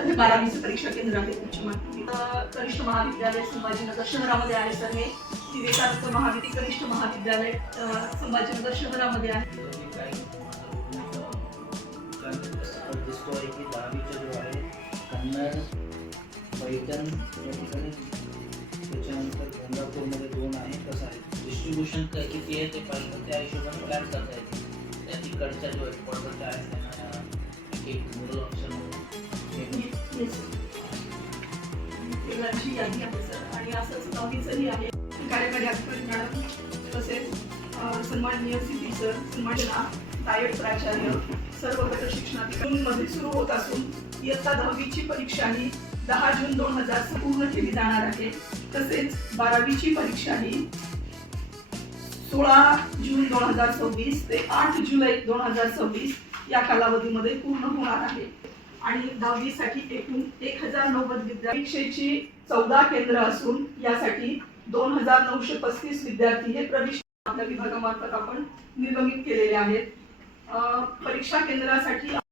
सध्या 12वीचं परीक्षा केंद्र आहे उच्च माध्यमिक कनिष्ठ महाविद्यालय संभाजीनगर शहरामध्ये आहे सर. हे विवेकानंद कनिष्ठ महाविद्यालय संभाजीनगर शहरामध्ये आहे. दिसतोय की 10वीचं जो आहे कन्नड पैठण या ठिकाणी, त्याच्यानंतर गंगापूरमध्ये 2 आहे. कसं आहे डिस्ट्रीब्युशन किती आहे ते पाहिलं, त्या हिशोबाने प्लॅन करता येते. त्या तिकडच्या जो हेडक्वार्टरच्या आहे त्यांना एक मोडल ऑप्शन यादी आहे सर. आणि असंच 9वीचंही आहे. कार्यकारी अधिकारी मॅडम, तसेच सन्माननीय सीपी सर, सन्माननीय नायक प्राचार्य, सर्व गट शिक्षणाधिकारी सुरू होत असून इयत्ता 10वीची परीक्षा ही 10 जून 2000 पूर्ण केली जाणार आहे. तसेच 12वीची परीक्षा ही 16 जून 2026 ते 8 जुलै 2026 या कालावधीमध्ये पूर्ण होणार आहे. आणि 10वीसाठी एकूण 1090 विद्यार्थ्यांची 14 केंद्र असून यासाठी 2935 विद्यार्थी हे प्रवेश आपल्या विभागामार्फत आपण निर्गमित केलेले आहेत. परीक्षा केंद्रासाठी